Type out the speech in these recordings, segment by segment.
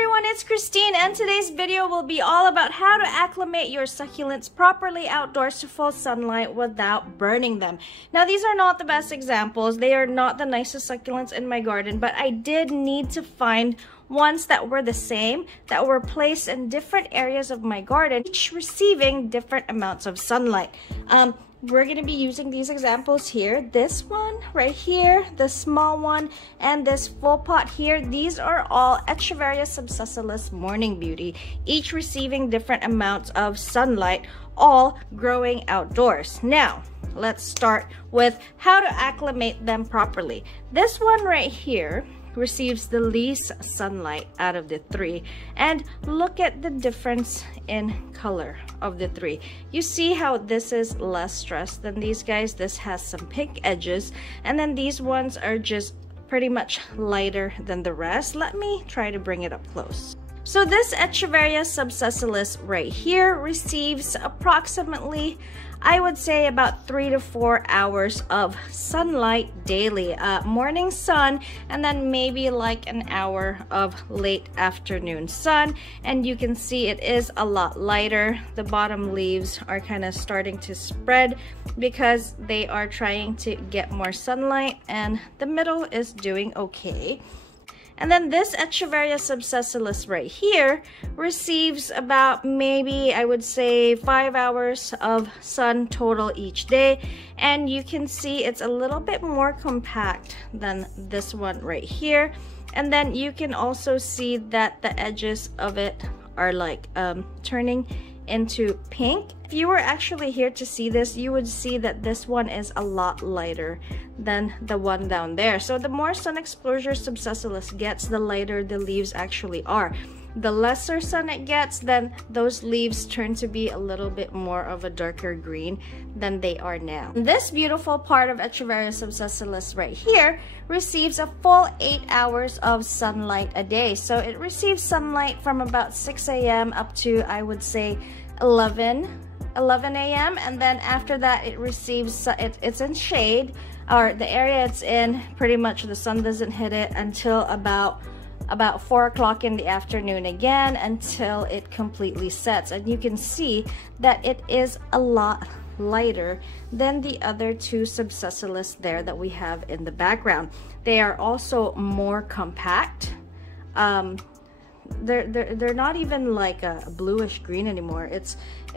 everyone, it's Christine, and today's video will be all about how to acclimate your succulents properly outdoors to full sunlight without burning them. Now, these are not the best examples. They are not the nicest succulents in my garden, but I did need to find ones that were the same, that were placed in different areas of my garden, each receiving different amounts of sunlight. We're going to be using these examples here. This one right here, the small one, and this full pot here. These are all Echeveria subsessilis Morning Beauty, each receiving different amounts of sunlight, all growing outdoors. Now, let's start with how to acclimate them properly. This one right here receives the least sunlight out of the three, and look at the difference in color of the three. You see how this is less stressed than these guys. This has some pink edges, and then these ones are just pretty much lighter than the rest. Let me try to bring it up close. So this Echeveria subsessilis right here receives approximately, I would say, about 3 to 4 hours of sunlight daily. Morning sun, and then maybe like an hour of late afternoon sun. And you can see it is a lot lighter. The bottom leaves are kind of starting to spread because they are trying to get more sunlight, and the middle is doing okay. And then this Echeveria subsessilis right here receives about maybe, I would say, 5 hours of sun total each day. And you can see it's a little bit more compact than this one right here. And then you can also see that the edges of it are like turning into pink. If you were actually here to see this, you would see that this one is a lot lighter than the one down there. So the more sun exposure subsessilis gets, the lighter the leaves actually are. The lesser sun it gets, then those leaves turn to be a little bit more of a darker green than they are now. This beautiful part of Echeveria subsessilis right here receives a full 8 hours of sunlight a day. So it receives sunlight from about 6 a.m. up to, I would say, 11 a.m. and then after that it receives, it's in shade, or the area it's in, pretty much the sun doesn't hit it until about 4 o'clock in the afternoon again, until it completely sets. And you can see that it is a lot lighter than the other two subsessilis there that we have in the background. They are also more compact. They're not even like a bluish green anymore. It's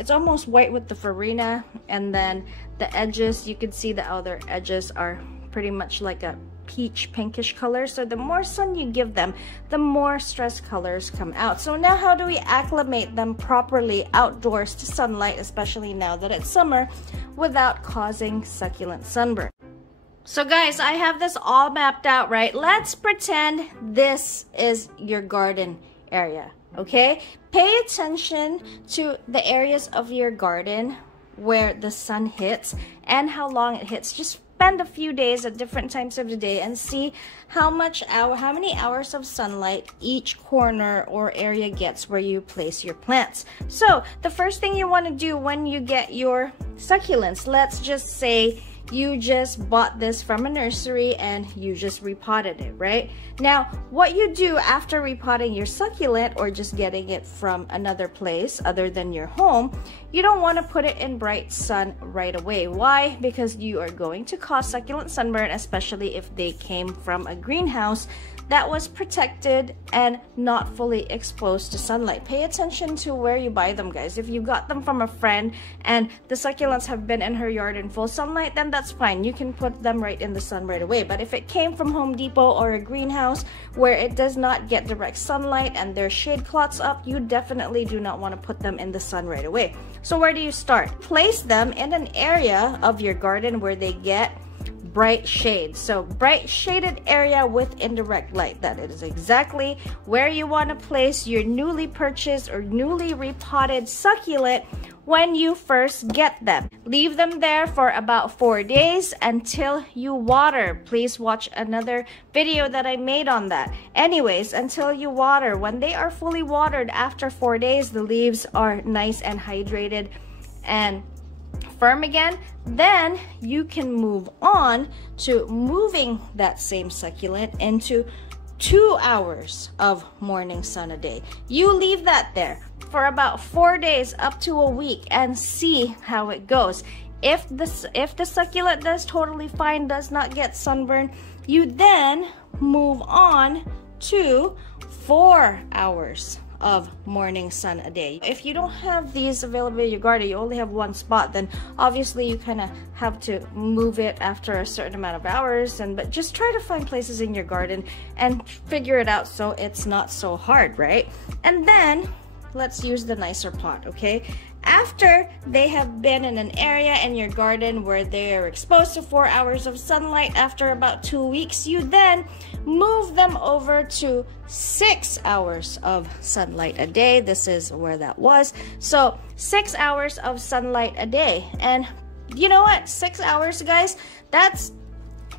almost white with the farina, and then the edges, you can see the outer edges are pretty much like a peach pinkish color. So the more sun you give them, the more stress colors come out. So now how do we acclimate them properly outdoors to sunlight, especially now that it's summer, without causing succulent sunburn? So guys, I have this all mapped out, right? Let's pretend this is your garden area, okay? Pay attention to the areas of your garden where the sun hits and how long it hits. Just spend a few days at different times of the day and see how many hours of sunlight each corner or area gets where you place your plants. So the first thing you want to do when you get your succulents, let's just say you just bought this from a nursery and you just repotted it, right? Now, what you do after repotting your succulent or just getting it from another place other than your home, you don't want to put it in bright sun right away. Why? Because you are going to cause succulent sunburn, especially if they came from a greenhouse that was protected and not fully exposed to sunlight. Pay attention to where you buy them, guys. If you got them from a friend and the succulents have been in her yard in full sunlight, then that's fine. You can put them right in the sun right away. But if it came from Home Depot or a greenhouse where it does not get direct sunlight and there's shade clots up, you definitely do not want to put them in the sun right away. So where do you start? Place them in an area of your garden where they get bright shade. So bright shaded area with indirect light. That is exactly where you want to place your newly purchased or newly repotted succulent when you first get them. Leave them there for about 4 days until you water. Please watch another video that I made on that. Anyways, until you water. When they are fully watered after 4 days, the leaves are nice and hydrated and firm again, then you can move on to moving that same succulent into 2 hours of morning sun a day. You leave that there for about 4 days up to a week and see how it goes. If the succulent does totally fine, does not get sunburned, you then move on to 4 hours of morning sun a day. If you don't have these available in your garden, you only have one spot, then obviously you kind of have to move it after a certain amount of hours. But just try to find places in your garden and figure it out so it's not so hard, right? And then let's use the nicer pot, okay? After they have been in an area in your garden where they are exposed to 4 hours of sunlight, after about 2 weeks, you then move them over to 6 hours of sunlight a day. This is where that was. So 6 hours of sunlight a day. And you know what? 6 hours, guys, that's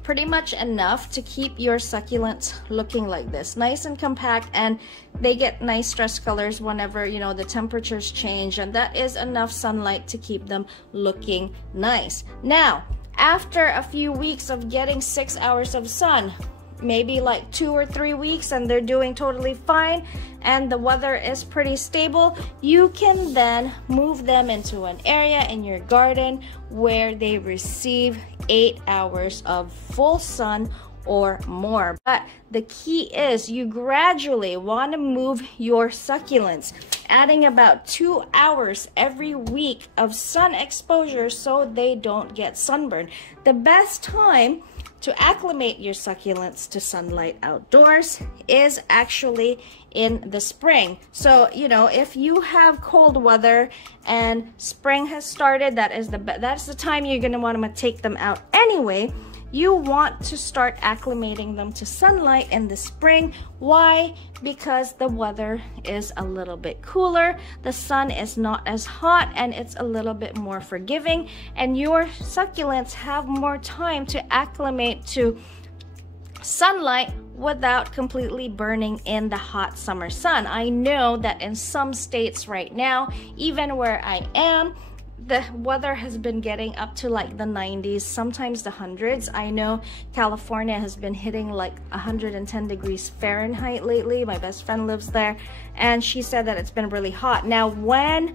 pretty much enough to keep your succulents looking like this, nice and compact, and they get nice stress colors whenever, you know, the temperatures change, and that is enough sunlight to keep them looking nice. Now, after a few weeks of getting 6 hours of sun, maybe like 2 or 3 weeks, and they're doing totally fine and the weather is pretty stable, you can then move them into an area in your garden where they receive 8 hours of full sun or more. But the key is you gradually want to move your succulents, adding about 2 hours every week of sun exposure so they don't get sunburned. The best time to acclimate your succulents to sunlight outdoors is actually in the spring. So, you know, if you have cold weather and spring has started, that's the time you're going to want to take them out anyway. You want to start acclimating them to sunlight in the spring. Why? Because the weather is a little bit cooler, the sun is not as hot, and it's a little bit more forgiving, and your succulents have more time to acclimate to sunlight without completely burning in the hot summer sun. I know that in some states right now, even where I am, the weather has been getting up to like the 90s, sometimes the hundreds. I know California has been hitting like 110 degrees Fahrenheit lately. My best friend lives there, and she said that it's been really hot. Now, when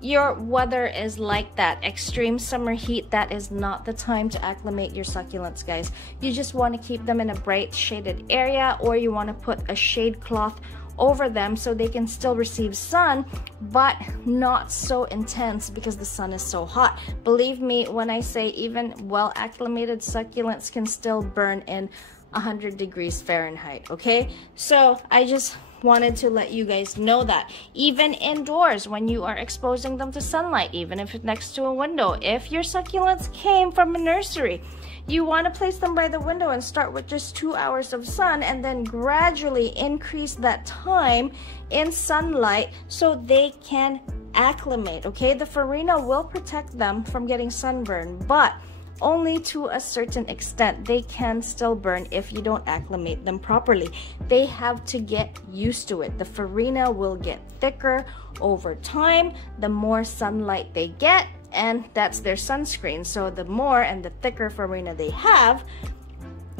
your weather is like that, extreme summer heat, that is not the time to acclimate your succulents, guys. You just want to keep them in a bright shaded area, or you want to put a shade cloth over them so they can still receive sun, but not so intense because the sun is so hot. Believe me when I say even well acclimated succulents can still burn in 100 degrees Fahrenheit, okay? So I just wanted to let you guys know that even indoors, when you are exposing them to sunlight, even if it's next to a window, if your succulents came from a nursery, you want to place them by the window and start with just 2 hours of sun, and then gradually increase that time in sunlight so they can acclimate, okay? The Farina will protect them from getting sunburned, but only to a certain extent. They can still burn if you don't acclimate them properly. They have to get used to it. The Farina will get thicker over time the more sunlight they get, and that's their sunscreen. So the more and the thicker Farina they have,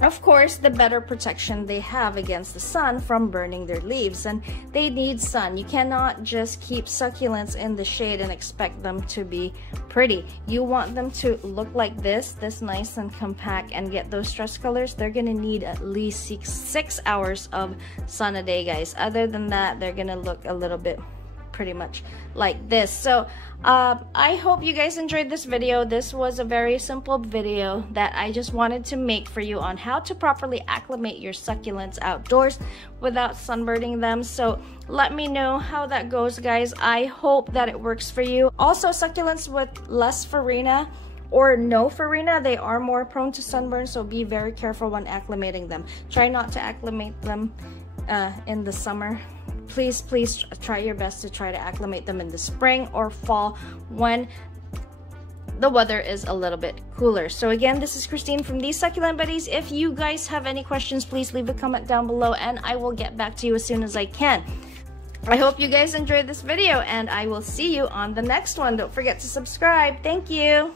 of course, the better protection they have against the sun from burning their leaves. And they need sun. You cannot just keep succulents in the shade and expect them to be pretty. You want them to look like this nice and compact, and get those stress colors. They're gonna need at least 6 hours of sun a day, guys. Other than that, they're gonna look a little bit pretty much like this. So I hope you guys enjoyed this video. This was a very simple video that I just wanted to make for you on how to properly acclimate your succulents outdoors without sunburning them. So let me know how that goes, guys. I hope that it works for you. Also, succulents with less Farina or no Farina, they are more prone to sunburn, so be very careful when acclimating them. Try not to acclimate them in the summer. Please try your best to try to acclimate them in the spring or fall when the weather is a little bit cooler. So again, this is Christine from These Succulent Buddies. If you guys have any questions, please leave a comment down below and I will get back to you as soon as I can. I hope you guys enjoyed this video, and I will see you on the next one. Don't forget to subscribe. Thank you.